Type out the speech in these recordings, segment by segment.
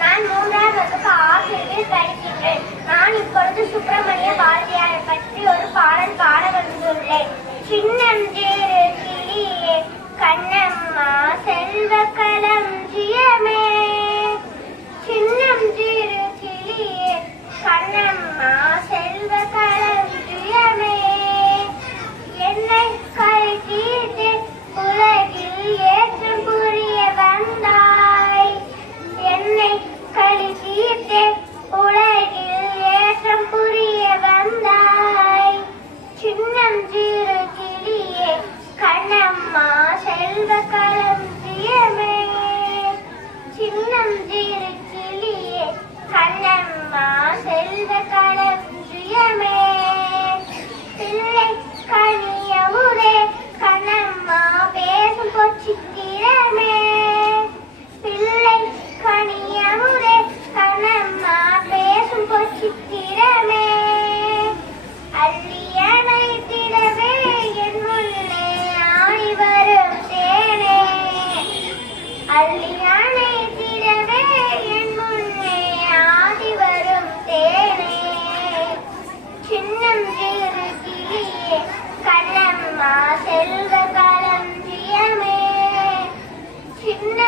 நான் மூன்றாம் வகுப்பு ஆசிரியர் படிக்கின்றேன். நான் இப்பொழுது சுப்பிரமணிய பாரதியாரை பற்றி ஒரு பாடல் பாட வந்துள்ளேன். சின்னஞ்சேரு கிளியே கண்ணம்மா செல்வக்கள் சின்னஞ்சிறு கிளியே கண்ணம்மா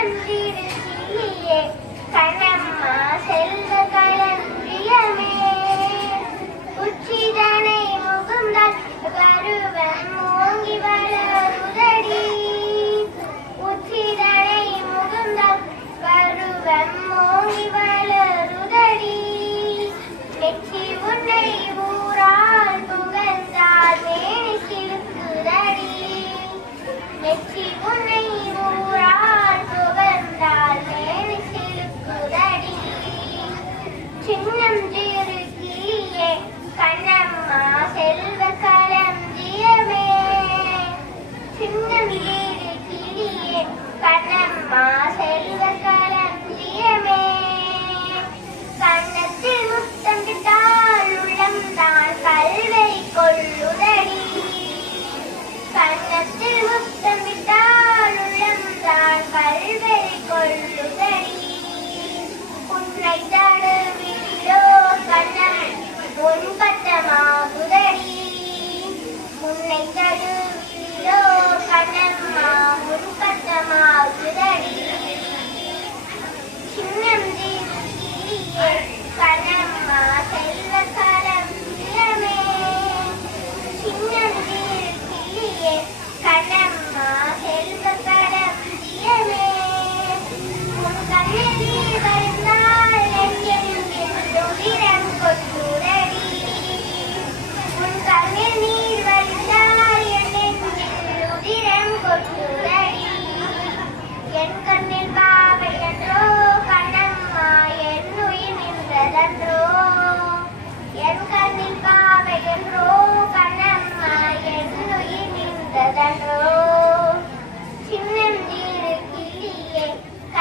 கலந்திருக்கியே கணம்மா செல்வ களந்தியமே உச்சிதனை முகுந்தால் கருவன் ஓங்கி வளருதடி உச்சிதனை முகுந்தால் கருவன் ஓங்கி வளருதடி வெற்றி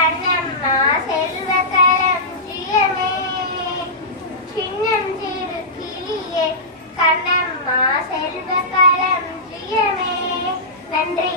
கண்ணம்மா செல்வ களஞ்சியமே சின்னம் சிறு கிளியே கண்ணம்மா செல்வ களஞ்சியமே நன்றி.